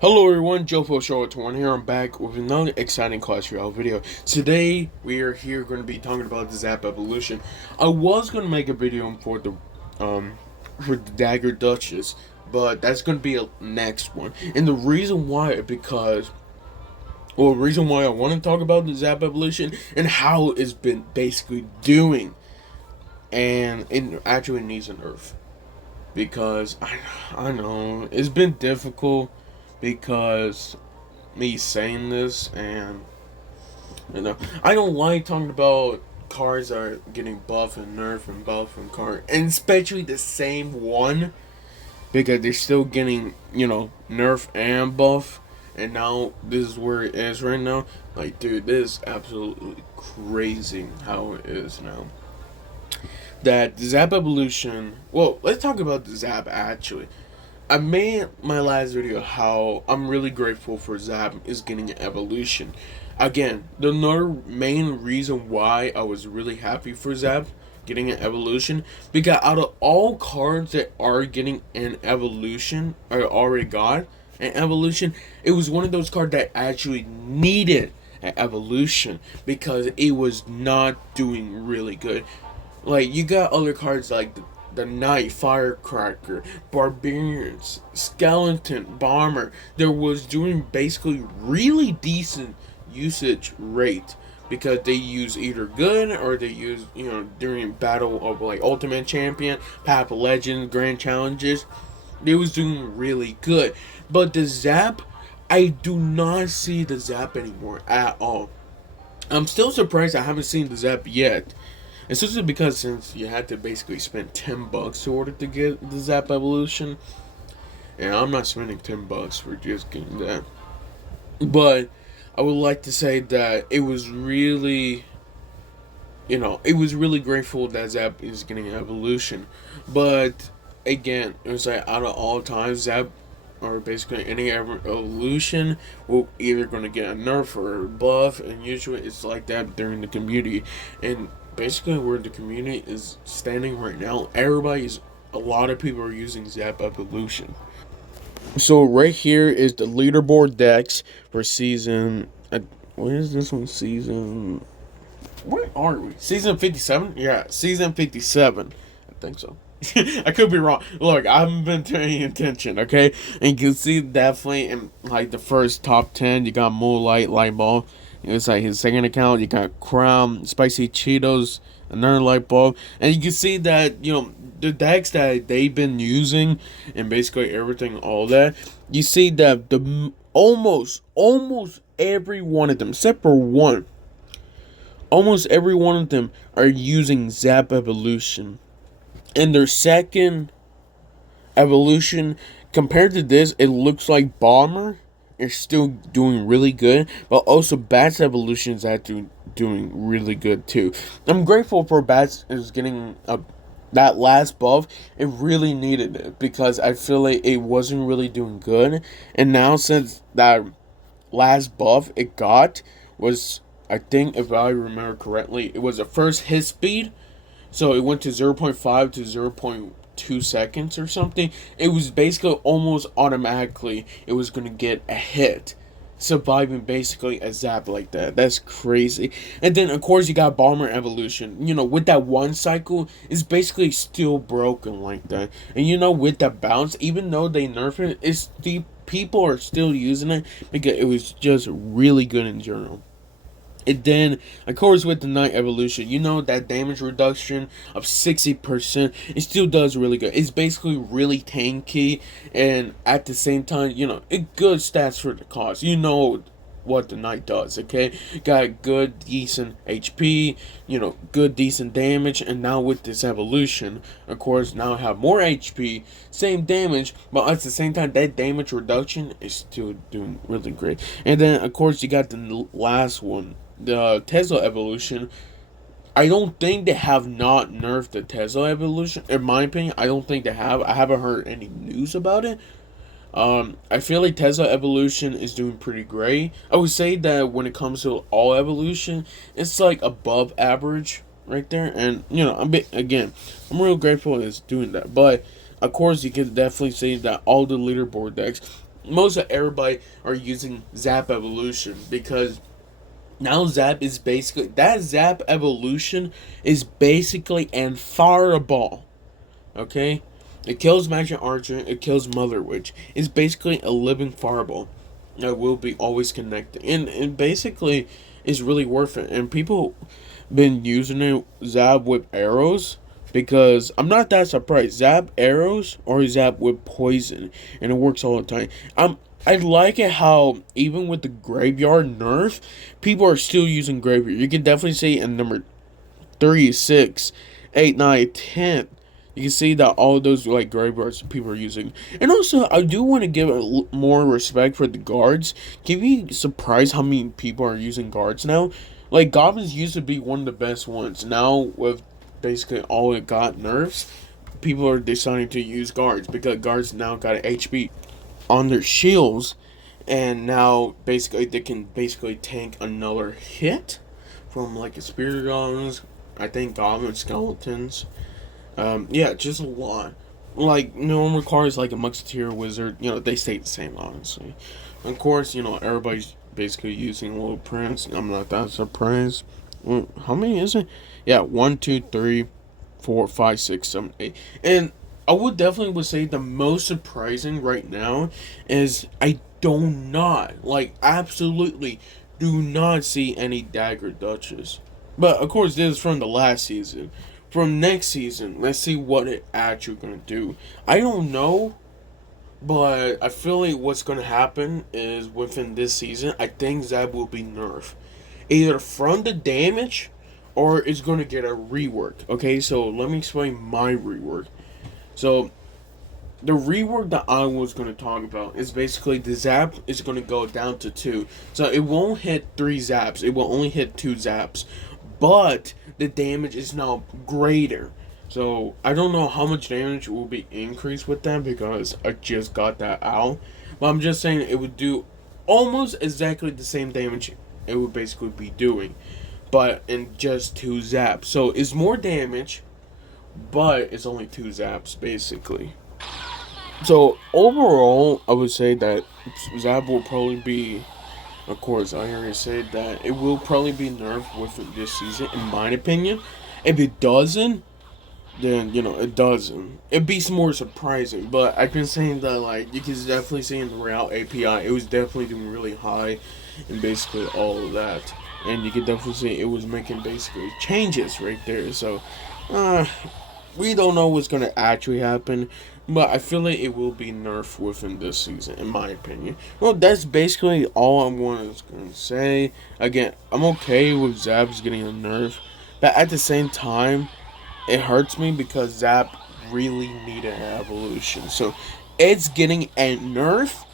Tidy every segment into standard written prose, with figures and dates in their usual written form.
Hello everyone, Jofo Show 21 here. I'm back with another exciting Clash Royale video. Today we are here going to be talking about the Zap evolution. I was going to make a video um for the Dagger Duchess, but that's going to be a next one. And the reason why the reason why I want to talk about the Zap evolution and how it's been basically doing, and it actually needs a nerf because I know it's been difficult because me saying this, and I don't like talking about cards that are getting buff and nerf and buff and card, and especially the same one, because they're still getting nerf and buff, and now this is where it is right now. Like, dude, this is absolutely crazy how it is now. That the Zap evolution. Well, let's talk about the Zap actually. I made my last video how I'm really grateful for Zap is getting an evolution. Again, the another main reason why I was really happy for Zap getting an evolution, because out of all cards that are getting an evolution or already got an evolution, it was one of those cards that actually needed an evolution because it was not doing really good. Like, you got other cards like the Knight, Firecracker, Barbarians, Skeleton, Bomber. There was doing basically really decent usage rate because they use either good or they use, during battle of like Ultimate Champion, Path of Legends, Grand Challenges. They was doing really good. But the Zap, I do not see the Zap anymore at all. I'm still surprised I haven't seen the Zap yet. Especially because since you had to basically spend $10 in order to get the Zap evolution, and I'm not spending $10 for just getting that. But I would like to say that it was really, it was really grateful that Zap is getting an evolution. But again, it was like out of all time, Zap or basically any evolution will either going to get a nerf or a buff, and usually it's like that during the community. And basically where the community is standing right now, a lot of people are using Zap evolution. So right here is the leaderboard decks for season. What is this one? Season. Where are we? Season 57? Yeah, season 57. I think so. I could be wrong. Look, I haven't been paying attention, okay? And you can see definitely in like the first top 10, you got Moonlight, Light Bulb. It's like his second account, you got Crown, Spicy Cheetos, another Light Bulb. And you can see that, the decks that they've been using and basically everything, all that, you see that the almost every one of them, except for one, almost every one of them are using Zap Evolution. And their second evolution, compared to this, it looks like Bomber is still doing really good, but also Bats evolution is actually doing really good too. I'm grateful for Bats is getting that last buff. It really needed it because I feel like it wasn't really doing good, and now since that last buff it got was, I think if I remember correctly, it was the first hit speed, so it went to 0.5 to 0.2 seconds or something. It was basically almost automatically it was going to get a hit, surviving basically a Zap like that. That's crazy. And then of course you got Bomber evolution. With that one cycle, it's basically still broken like that. And with that bounce, even though they nerfed it, it's the people are still using it because it was just really good in general. And then, of course, with the Knight evolution, that damage reduction of 60%, it still does really good. It's basically really tanky, and at the same time, it good stats for the cost. You know what the Knight does, okay? Got good, decent HP, good, decent damage, and now with this evolution, of course, now I have more HP, same damage, but at the same time, that damage reduction is still doing really great. And then, of course, you got the last one, the Tesla evolution. I don't think they have not nerfed the Tesla evolution. In my opinion, I don't think they have. I haven't heard any news about it. I feel like Tesla evolution is doing pretty great. I would say that when it comes to all evolution, it's like above average right there. And I'm real grateful it's doing that. But of course, you can definitely say that all the leaderboard decks, most of everybody are using Zap Evolution because now Zap is basically that Zap Evolution is basically an fireball. Okay? It kills Magic Archer, it kills Mother Witch. It's basically a living fireball that will be always connected. And basically is really worth it. And people been using it Zap with arrows because I'm not that surprised. Zap arrows or Zap with poison, and it works all the time. I like it how even with the graveyard nerf, people are still using graveyard. You can definitely see in number 3, 6, 8, 9, 10. You can see that all of those like graveyards people are using. And also, I do want to give more respect for the guards. Can you be surprised how many people are using guards now? Like, goblins used to be one of the best ones. Now, with basically all it got nerfs, people are deciding to use guards because guards now got an HP on their shields, and now basically they can basically tank another hit from like a spirit goblins. I think goblin skeletons. Yeah, just a lot. Like, no one requires like a musketeer wizard. You know, they stay the same, honestly. Of course, you know, everybody's basically using Little Prince. I'm not that surprised. How many is it? Yeah, 1, 2, 3, 4, 5, 6, 7, 8. And I would definitely would say the most surprising right now is I do not, like, absolutely do not see any Dagger Duchess. But, of course, this is from the last season. From next season, let's see what it actually gonna do. I don't know, but I feel like what's gonna happen is within this season, I think Zab will be nerfed. Either from the damage or it's gonna get a rework. Okay, so let me explain my rework. So the rework that I was going to talk about is basically the zap is going to go down to 2. So it won't hit 3 zaps. It will only hit 2 zaps. But the damage is now greater. So I don't know how much damage will be increased with that because I just got that out. But I'm just saying it would do almost exactly the same damage it would basically be doing. But in just 2 zaps. So it's more damage, but it's only 2 zaps basically. So overall, I would say that Zap will probably be, of course, I already said that it will probably be nerfed within this season, in my opinion. If it doesn't, then you know it doesn't. It'd be more surprising, but I've been saying that like you can definitely see in the Real API, it was definitely doing really high, and basically all of that, and you can definitely see it was making basically changes right there. So, we don't know what's gonna actually happen, but I feel like it will be nerfed within this season, in my opinion. Well, that's basically all I'm going to say. Again, I'm okay with Zabs getting a nerf, but at the same time, it hurts me because Zap really needed an evolution. So it's getting a nerf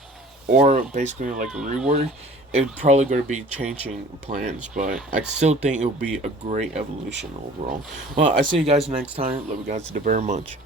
or basically like a rework. It's probably going to be changing plans, but I still think it will be a great evolution overall. Well, I see you guys next time. Love you guys very much.